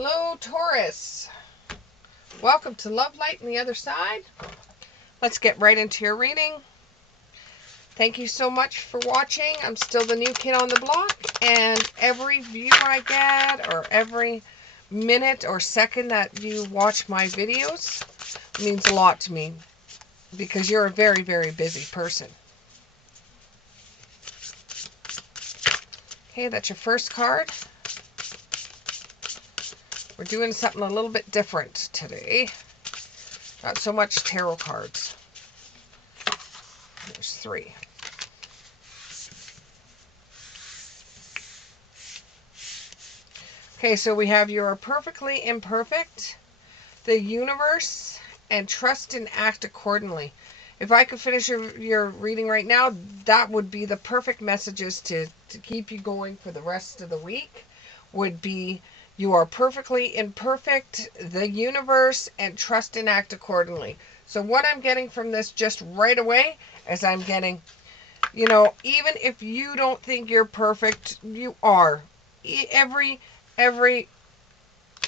Hello, Taurus. Welcome to Love, Light, and the Other Side. Let's get right into your reading. Thank you so much for watching. I'm still the new kid on the block, and every view I get, or every minute or second that you watch my videos, means a lot to me, because you're a very, very busy person. Okay, that's your first card. We're doing something a little bit different today. Not so much tarot cards. There's 3. Okay, so we have you are perfectly imperfect, the universe, and trust and act accordingly. If I could finish your reading right now, that would be the perfect messages to keep you going for the rest of the week. Would be you are perfectly imperfect, the universe, and trust and act accordingly. So what I'm getting from this just right away is I'm getting, even if you don't think you're perfect, you are. Every little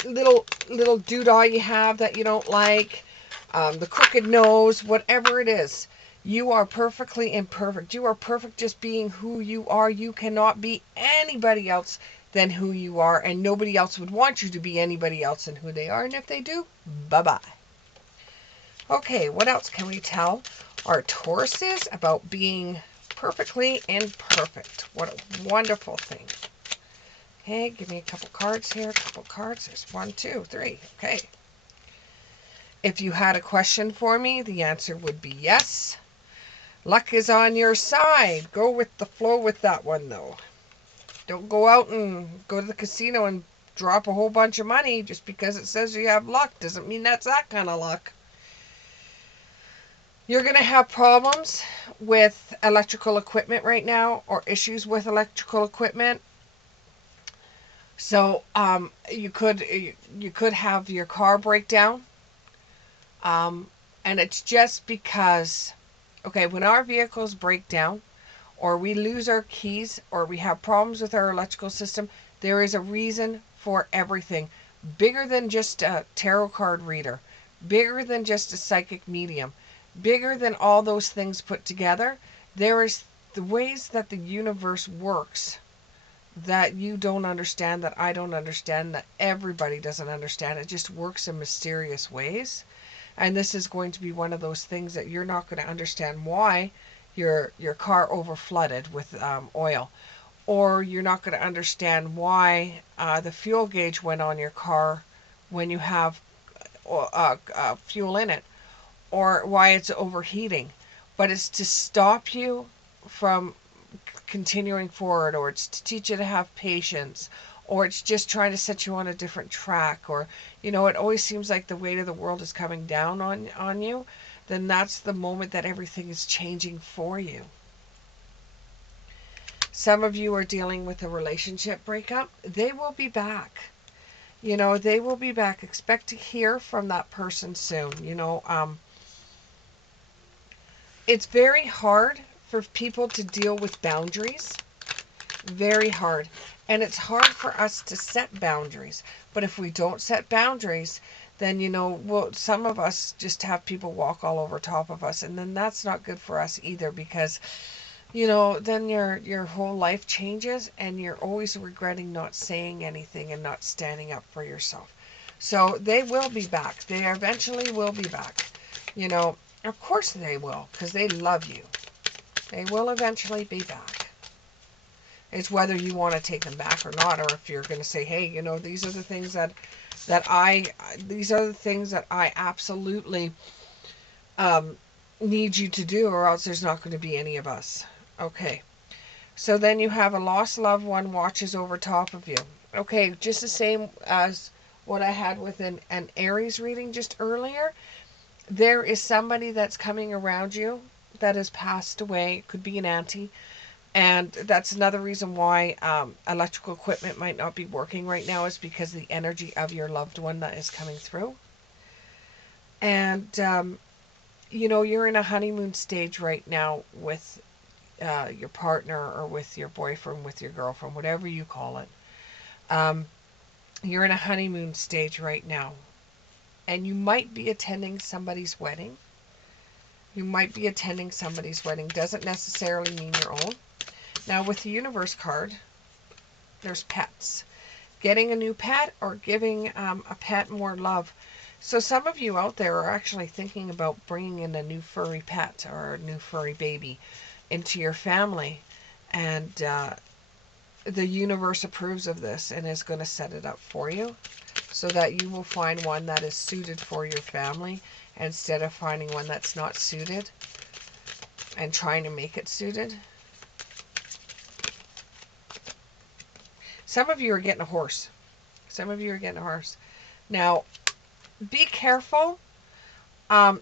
doodah you have that you don't like, the crooked nose, whatever it is, you are perfectly imperfect. You are perfect just being who you are. You cannot be anybody else than who you are, and nobody else would want you to be anybody else than who they are. And if they do, bye-bye. Okay, what else can we tell our Tauruses about being perfectly imperfect? What a wonderful thing. Okay, give me a couple cards here. A couple cards. There's 1, 2, 3. Okay. If you had a question for me, the answer would be yes. Luck is on your side. Go with the flow with that one, though. Don't go out and go to the casino and drop a whole bunch of money just because it says you have luck. Doesn't mean that's that kind of luck. You're going to have problems with electrical equipment right now, or issues with electrical equipment. So you could have your car break down, and it's just because, okay, when our vehicles break down, or we lose our keys, or we have problems with our electrical system, there is a reason for everything. Bigger than just a tarot card reader, bigger than just a psychic medium, bigger than all those things put together. There is the ways that the universe works that you don't understand, that I don't understand, that everybody doesn't understand. It just works in mysterious ways. And this is going to be one of those things that you're not going to understand why your car over flooded with oil, or you're not going to understand why the fuel gauge went on your car when you have fuel in it, or why it's overheating. But it's to stop you from continuing forward, or it's to teach you to have patience, or it's just trying to set you on a different track, or it always seems like the weight of the world is coming down on you. Then that's the moment that everything is changing for you. Some of you are dealing with a relationship breakup. They will be back. They will be back. Expect to hear from that person soon. It's very hard for people to deal with boundaries. Very hard. And it's hard for us to set boundaries. But if we don't set boundaries, then, some of us just have people walk all over top of us. And then that's not good for us either, because, then your whole life changes, and you're always regretting not saying anything and not standing up for yourself. So they will be back. They eventually will be back. Of course they will, because they love you. They will eventually be back. It's whether you want to take them back or not, or if you're going to say, hey, these are the things that I absolutely need you to do, or else there's not going to be any of us. Okay. So then you have a lost loved one watches over top of you. Okay, just the same as what I had with an Aries reading just earlier. There is somebody that's coming around you that has passed away. It could be an auntie. And that's another reason why electrical equipment might not be working right now, is because the energy of your loved one that is coming through. And, you're in a honeymoon stage right now with your partner, or with your boyfriend, with your girlfriend, whatever you call it. You're in a honeymoon stage right now. And you might be attending somebody's wedding. You might be attending somebody's wedding. Doesn't necessarily mean your own. Now, with the universe card, there's pets. Getting a new pet or giving a pet more love. So some of you out there are actually thinking about bringing in a new furry pet or a new furry baby into your family. And the universe approves of this and is going to set it up for you so that you will find one that is suited for your family instead of finding one that's not suited and trying to make it suited. Some of you are getting a horse. Some of you are getting a horse. Now, be careful.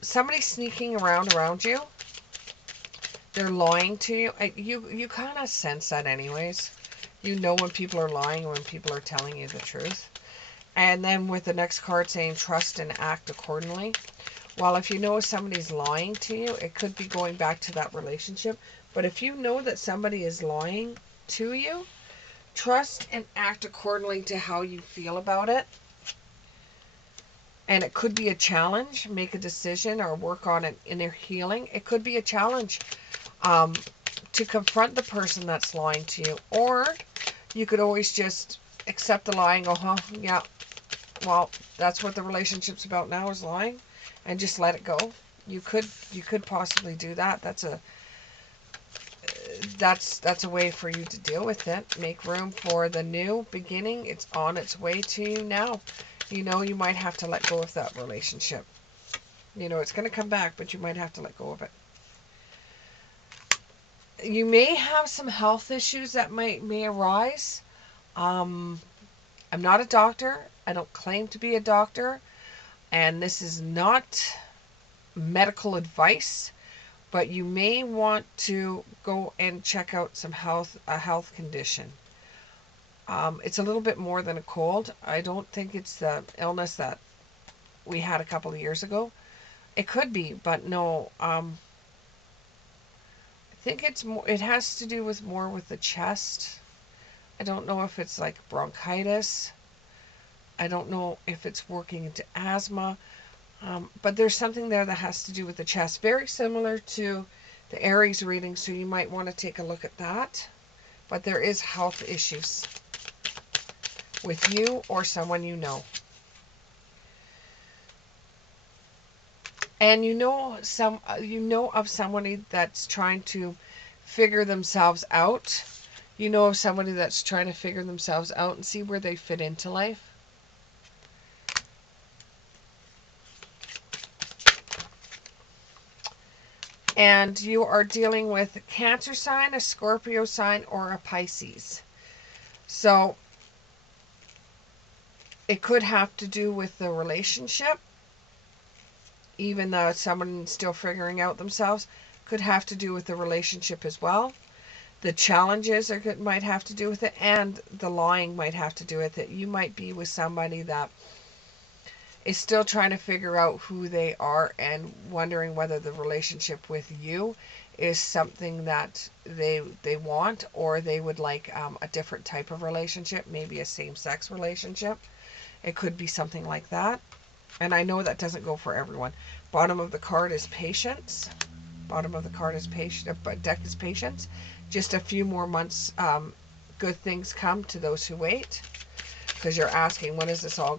Somebody's sneaking around you. They're lying to you. You kind of sense that anyways. You know when people are lying and when people are telling you the truth. And then with the next card saying trust and act accordingly. Well, if you know somebody's lying to you, it could be going back to that relationship. But if you know that somebody is lying to you, trust and act accordingly to how you feel about it. And it could be a challenge. Make a decision or work on an inner healing. It could be a challenge to confront the person that's lying to you. Or you could always just accept the lie and go, huh, yeah, well, that's what the relationship's about now, is lying, and just let it go. You could possibly do that. That's a way for you to deal with it. Make room for the new beginning. It's on its way to you now. You know you might have to let go of that relationship. You know it's going to come back, but you might have to let go of it. You may have some health issues that may arise. I'm not a doctor. I don't claim to be a doctor. And this is not medical advice. But you may want to go and check out a health condition. It's a little bit more than a cold. I don't think it's the illness that we had a couple of years ago. It could be, but no. I think it's more. It has to do with more with the chest. I don't know if it's like bronchitis. I don't know if it's working into asthma. But there's something there that has to do with the chest. Very similar to the Aries reading, so you might want to take a look at that. But there is health issues with you or someone you know. And you know of somebody that's trying to figure themselves out. You know of somebody that's trying to figure themselves out and see where they fit into life. And you are dealing with a Cancer sign, a Scorpio sign, or a Pisces. So it could have to do with the relationship, even though someone's still figuring out themselves. Could have to do with the relationship as well. The challenges might have to do with it, and the lying might have to do with it. You might be with somebody that is still trying to figure out who they are and wondering whether the relationship with you is something that they want, or they would like a different type of relationship, maybe a same-sex relationship. It could be something like that. And I know that doesn't go for everyone. Bottom of the card is patience. Bottom of the card is patience. Deck is patience. Just a few more months. Good things come to those who wait. Because you're asking, when is this all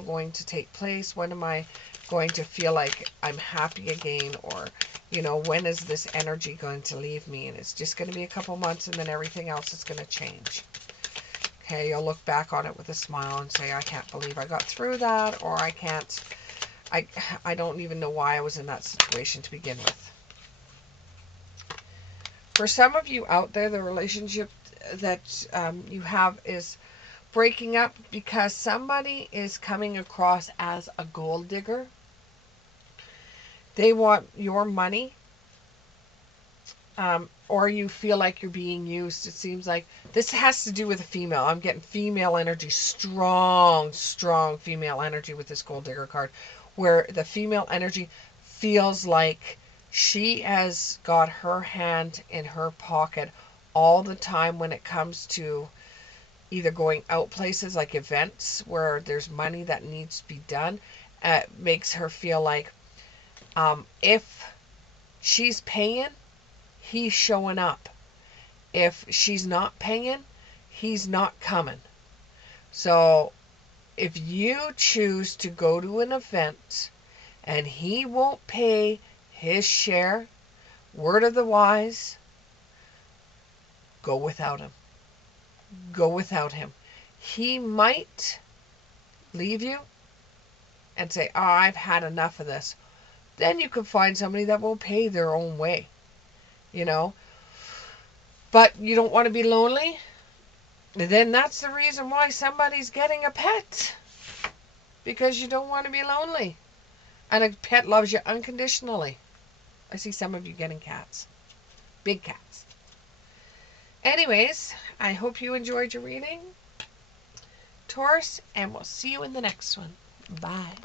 going to take place? When am I going to feel like I'm happy again? Or, when is this energy going to leave me? And it's just going to be a couple months, and then everything else is going to change. Okay, you'll look back on it with a smile and say, I can't believe I got through that, or I don't even know why I was in that situation to begin with. For some of you out there, the relationship that you have is breaking up because somebody is coming across as a gold digger. They want your money. Or you feel like you're being used. It seems like this has to do with a female. I'm getting female energy, strong female energy with this gold digger card, where the female energy feels like she has got her hand in her pocket all the time when it comes to either going out places like events where there's money that needs to be done. Makes her feel like if she's paying, he's showing up. If she's not paying, he's not coming. So if you choose to go to an event and he won't pay his share, word of the wise, go without him. Go without him. He might leave you and say, "Oh, I've had enough of this." Then you could find somebody that will pay their own way, you know. But you don't want to be lonely? Then that's the reason why somebody's getting a pet. Because you don't want to be lonely. And a pet loves you unconditionally. I see some of you getting cats. Big cats. Anyways, I hope you enjoyed your reading, Taurus, and we'll see you in the next one. Bye.